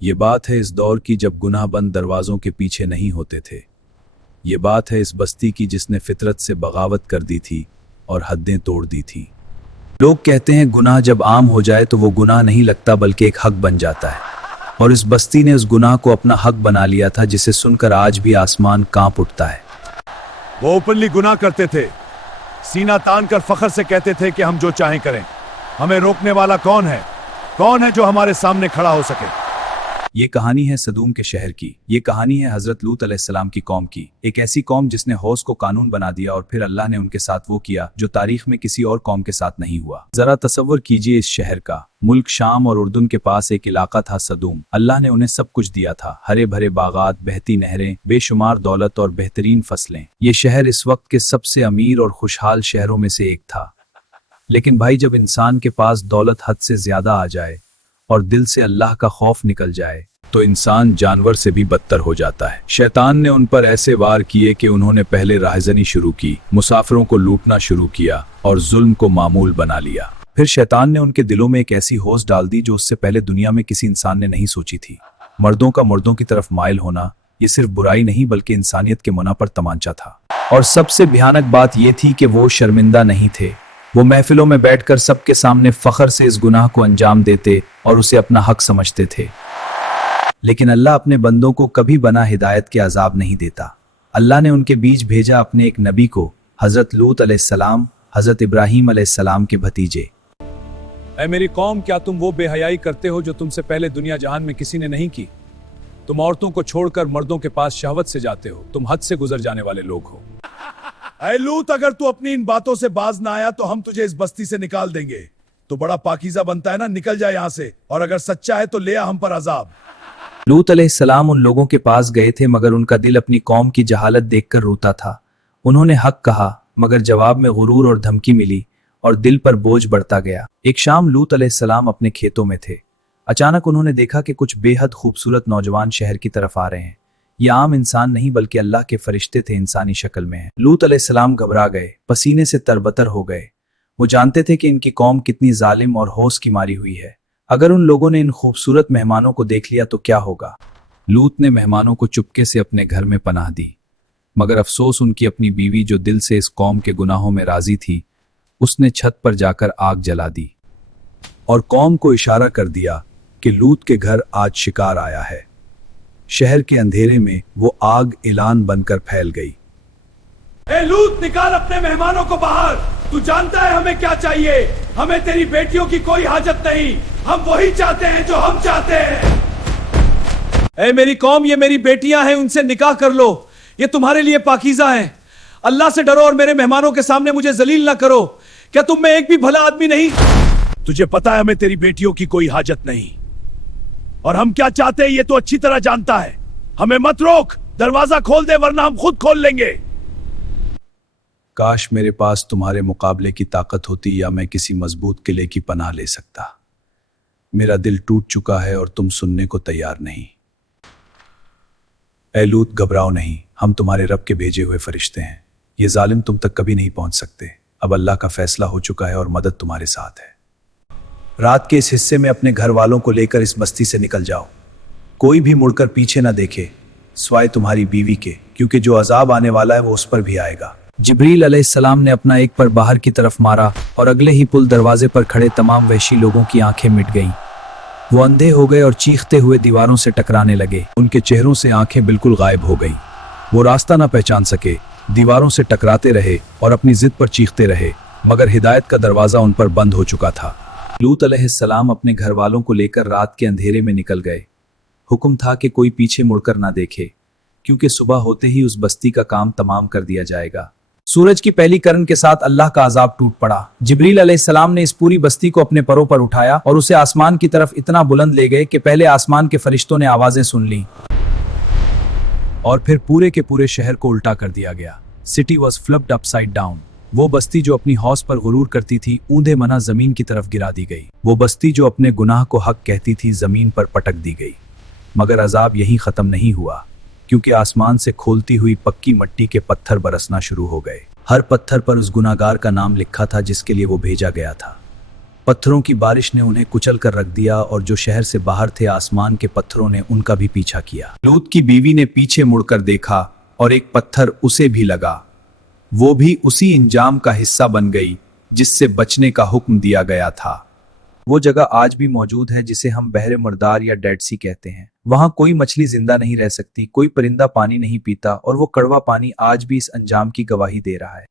ये बात है इस दौर की जब गुनाह बंद दरवाज़ों के पीछे नहीं होते थे। ये बात है इस बस्ती की जिसने फितरत से बगावत कर दी थी और हदें तोड़ दी थी। लोग कहते हैं गुनाह जब आम हो जाए तो वो गुनाह नहीं लगता बल्कि एक हक बन जाता है, और इस बस्ती ने उस गुनाह को अपना हक बना लिया था जिसे सुनकर आज भी आसमान कांप उठता है। वो ओपनली गुनाह करते थे, सीना तान कर फख्र से कहते थे कि हम जो चाहें करें। हमें रोकने वाला कौन है? कौन है जो हमारे सामने खड़ा हो सके? ये कहानी है सदूम के शहर की। ये कहानी है हजरत लूत अलैहिस्सलाम की कौम की। एक ऐसी कौम जिसने हौस को कानून बना दिया और फिर अल्लाह ने उनके साथ वो किया जो तारीख में किसी और कौम के साथ नहीं हुआ। जरा तसव्वुर कीजिए इस शहर का। मुल्क शाम और उर्दून के पास एक इलाका था सदूम। अल्लाह ने उन्हें सब कुछ दिया था, हरे भरे बागात, बहती नहरें, बेशुमार दौलत और बेहतरीन फसलें। ये शहर इस वक्त के सबसे अमीर और खुशहाल शहरों में से एक था। लेकिन भाई, जब इंसान के पास दौलत हद से ज्यादा आ जाए और दिल से अल्लाह का खौफ निकल जाए तो इंसान जानवर से भी बदतर हो जाता है। शैतान ने उन पर ऐसे वार किए कि उन्होंने पहले राहज़नी शुरू की, मुसाफिरों को लूटना शुरू किया और जुल्म को मामूल बना लिया। फिर शैतान ने उनके दिलों में एक ऐसी होश डाल दी जो उससे पहले दुनिया में किसी इंसान ने नहीं सोची थी। मर्दों का मर्दों की तरफ माइल होना ये सिर्फ बुराई नहीं बल्कि इंसानियत के मुना पर तमांचा था। और सबसे भयानक बात यह थी कि वो शर्मिंदा नहीं थे। वो महफिलों में बैठकर सबके सामने फख्र से इस गुनाह को अंजाम देते और उसे अपना हक समझते थे। लेकिन अल्लाह अपने बंदों को कभी बना हिदायत के अजाब नहीं देता। अल्लाह ने उनके बीच भेजा अपने एक नबी को, हजरत लूत अलैहिस्सलाम, हजरत इब्राहीम अलैहिस्सलाम के भतीजे। ऐ मेरी कौम, क्या तुम वो बेहयाई करते हो जो तुमसे पहले दुनिया जहान में किसी ने नहीं की? तुम औरतों को छोड़कर मर्दों के पास शहवत से जाते हो। तुम हद से गुजर जाने वाले लोग हो। ऐ लूत, अगर तू अपनी इन बातों से बाज ना आया तो हम तुझे इस बस्ती से निकाल देंगे। तो बड़ा पाकीज़ा बनता है ना, निकल जाए यहाँ से, और अगर सच्चा है तो ले आ हम पर अजाब। लूत अलैहिस्सलाम उन लोगों के पास गए थे मगर उनका दिल अपनी कौम की जहालत देखकर रोता था। उन्होंने हक कहा मगर जवाब में गुरूर और धमकी मिली और दिल पर बोझ बढ़ता गया। एक शाम लूत अलैहिस्सलाम अपने खेतों में थे। अचानक उन्होंने देखा कि कुछ बेहद खूबसूरत नौजवान शहर की तरफ आ रहे हैं। ये आम इंसान नहीं बल्कि अल्लाह के फरिश्ते थे, इंसानी शक्ल में है। लूत अलैहिस्सलाम घबरा गए, पसीने से तरबतर हो गए। वो जानते थे कि इनकी कौम कितनी जालिम और होश की मारी हुई है। अगर उन लोगों ने इन खूबसूरत मेहमानों को देख लिया तो क्या होगा। लूत ने मेहमानों को चुपके से अपने घर में पनाह दी, मगर अफसोस उनकी अपनी बीवी जो दिल से इस कौम के गुनाहों में राजी थी, उसने छत पर जाकर आग जला दी और कौम को इशारा कर दिया कि लूत के घर आज शिकार आया है। शहर के अंधेरे में वो आग ऐलान बनकर फैल गई। ए लूत, निकाल अपने मेहमानों को बाहर। तू जानता है हमें क्या चाहिए? हमें तेरी बेटियों की कोई हाजत नहीं। हम वही चाहते हैं जो हम चाहते हैं। ए मेरी कौम, ये मेरी बेटियां हैं, उनसे निकाह कर लो। ये तुम्हारे लिए पाकीज़ा हैं। अल्लाह से डरो और मेरे मेहमानों के सामने मुझे जलील ना करो। क्या तुम में एक भी भला आदमी नहीं? तुझे पता है हमें तेरी बेटियों की कोई हाजत नहीं, और हम क्या चाहते हैं ये तो अच्छी तरह जानता है। हमें मत रोक, दरवाजा खोल दे वरना हम खुद खोल लेंगे। काश मेरे पास तुम्हारे मुकाबले की ताकत होती या मैं किसी मजबूत किले की पनाह ले सकता। मेरा दिल टूट चुका है और तुम सुनने को तैयार नहीं। ऐ लूत, घबराओ नहीं, हम तुम्हारे रब के भेजे हुए फरिश्ते हैं। ये जालिम तुम तक कभी नहीं पहुंच सकते। अब अल्लाह का फैसला हो चुका है और मदद तुम्हारे साथ है। रात के इस हिस्से में अपने घर वालों को लेकर इस बस्ती से निकल जाओ। कोई भी मुड़कर पीछे ना देखे, सिवाय तुम्हारी बीवी के, क्योंकि जो अजाब आने वाला है वो उस पर भी आएगा। जिब्रील अलैहिस्सलाम ने अपना एक पर बाहर की तरफ मारा और अगले ही पुल दरवाजे पर खड़े तमाम वहशी लोगों की आंखें मिट गईं। वो अंधे हो गए और चीखते हुए दीवारों से टकराने लगे। उनके चेहरों से आंखें बिल्कुल गायब हो गईं। वो रास्ता ना पहचान सके, दीवारों से टकराते रहे और अपनी जिद पर चीखते रहे, मगर हिदायत का दरवाजा उन पर बंद हो चुका था। लूत अलैहिस्सलाम अपने घर वालों को लेकर रात के अंधेरे में निकल गए। हुक्म था कि कोई पीछे मुड़कर ना देखे, क्योंकि सुबह होते ही उस बस्ती का काम तमाम कर दिया जाएगा। सूरज की पहली किरण के साथ अल्लाह का अजाब टूट पड़ा। जिब्रील अलैहिस्सलाम ने इस पूरी बस्ती को अपने परों पर उठाया और उसे आसमान की तरफ इतना बुलंद ले गए कि पहले आसमान के फरिश्तों ने आवाजें सुन लीं और फिर पूरे के पूरे शहर को उल्टा कर दिया गया। City was flipped upside down. वो बस्ती जो अपनी हौस पर गुरूर करती थी, ऊंधे मना जमीन की तरफ गिरा दी गई। वो बस्ती जो अपने गुनाह को हक कहती थी, जमीन पर पटक दी गई। मगर अजाब यहीं खत्म नहीं हुआ, क्योंकि आसमान से खोलती हुई पक्की मट्टी के पत्थर बरसना शुरू हो गए। हर पत्थर पर उस गुनाहगार का नाम लिखा था जिसके लिए वो भेजा गया था। पत्थरों की बारिश ने उन्हें कुचल कर रख दिया और जो शहर से बाहर थे आसमान के पत्थरों ने उनका भी पीछा किया। लूत की बीवी ने पीछे मुड़कर देखा और एक पत्थर उसे भी लगा। वो भी उसी इंजाम का हिस्सा बन गई जिससे बचने का हुक्म दिया गया था। वो जगह आज भी मौजूद है जिसे हम बहरे मुर्दार या डेड सी कहते हैं। वहां कोई मछली जिंदा नहीं रह सकती, कोई परिंदा पानी नहीं पीता और वो कड़वा पानी आज भी इस अंजाम की गवाही दे रहा है।